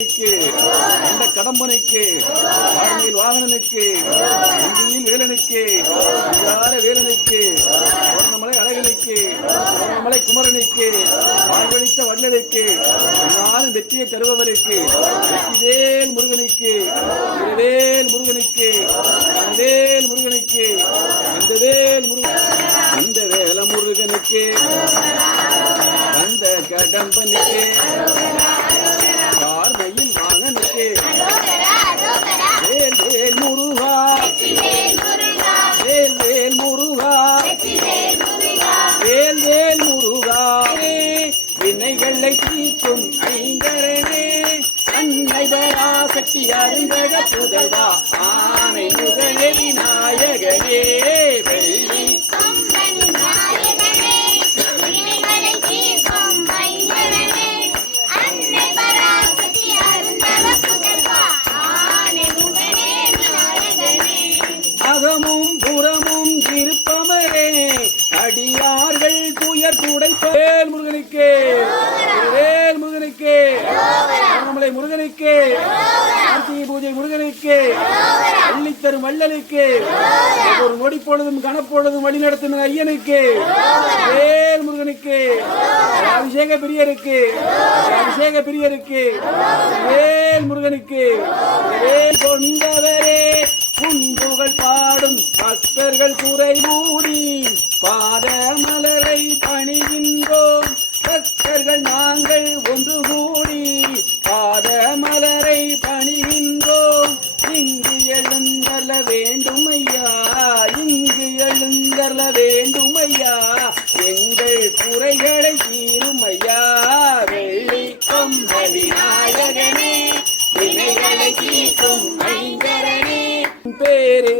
அந்த கடம்பனுக்கு ஆர்மையில் வாகனனுக்கு இந்தியில் வேலனுக்கு வேலனுக்கு மலை அழகனுக்கு மலை குமரனுக்கு வாழ்வழித்த வள்ளலுக்கு நானும் வெற்றியை தருபவருக்கு வெற்றிவேல் முருகனுக்கு வேல் முருகனுக்கு வேல் முருகனுக்கு அந்த வேல் முருகன் அந்த வேல முருகனுக்கு அந்த கடம்பனுக்கு பார்வையில் வாகனுக்கு வேல் வேல் முருகா வேல் வேல் முருகா வேல் வேல் முருகா வினைகளை தீர்க்கும் ஐங்கரனே அன்னை பராசக்தி அருந்தக புதல்வா ஆனை முகனே விநாயகனே வெள்ளி அகமும் புறமும் இருப்பவரே அடியார்கள் துயர் துடைப்ப வேல் முருகனுக்கு வேல் முருகனுக்கு மலை முருகனுக்கு கார்த்திகை பூஜை முருகனுக்கு அள்ளித்தரும் வள்ளலுக்கு ஒரு நொடி பொழுதும் கனப்பொழுதும் வழி நடத்தும் ஐயனுக்கு வேல் முருகனுக்கு அபிஷேக பிரியருக்கு அபிஷேக பிரியருக்கு வேல் முருகனுக்கு வேல் கொண்டவரே புண்புகள் பாடும் பக்தர்கள் குறை மூடி பாத மலரை பணிகின்றோம் பக்தர்கள் நாங்கள் ஒன்று கூடி பாத மலரை பணிகின்றோம் இங்கு எழுந்தள்ள வேண்டும் ஐயா இங்கு எழுந்தள்ள வேண்டும் ஐயா எங்கள் குறைகளை தீரும் ஐயா வெள்ளி கொம்ப விநாயகனே வினைகளை தீர்க்கும் ஐங்கரனே பேரு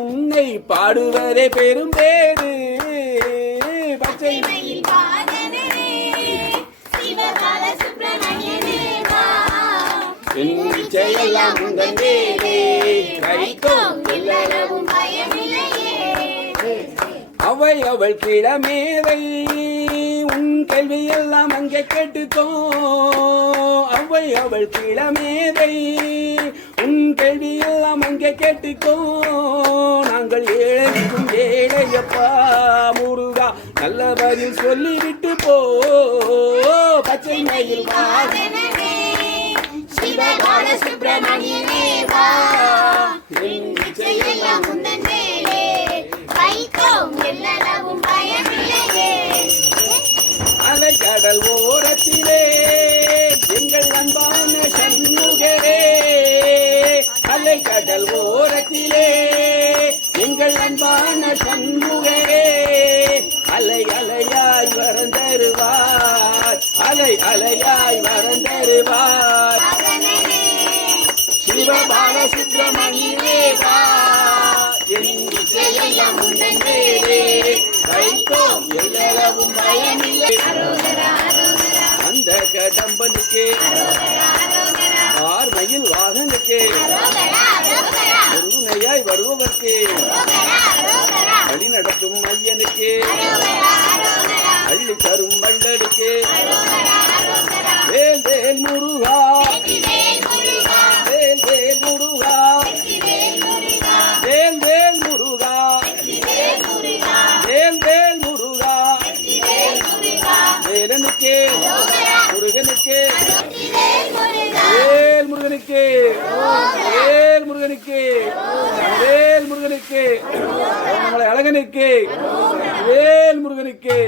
உன்னை பாடுவதே பெரும் பேரு பச்சை செயலாம் உங்கள் வேலே கைக்கும் அவை அவள் கிழமேதை உன் கேள்வி எல்லாம் அங்கே கேட்டுக்கோ அவை அவள் கிழமேதை உன் கேள்வி எல்லாம் அங்கே கேட்டுக்கோ நாங்கள் ஏழைக்கும் ஏழையப்பா முருகா நல்ல பதில் சொல்லிவிட்டு போ பச்சை மயில் அலைக்கடல் ஓரத்திலே எங்கள் அன்பான சண்முகரே அலைக்கடல் ஓரத்திலே எங்கள் அன்பான சண்முகரே அலை அலையாய் வரந்தருவார் அலை அலையாய் வரந்தருவார் சிவபால சுப்பிரமணியே வா என்று செய்யலாம் உந்தன் வேலே வைத்தோம் எல்லளவும் பயமில்லை அந்த கடம்பனுக்கு ஆர்மையில் வாகனுக்கு ஒருமையாய் வருபவர்க்கு வழி நடத்தும் ஐயனுக்கு அள்ளி தரும் வள்ளலுக்கு வேல் வேல் முருகா வேல் வேல் முருகா வேல் வேல் முருகா வேல் வேல் முருகா வேலனுக்கு முருகனுக்கு வேல் முருகனுக்கு வேல் முருகனுக்கு வேல் முருகனுக்கு மலை அழகனுக்கு வேல் முருகனுக்கு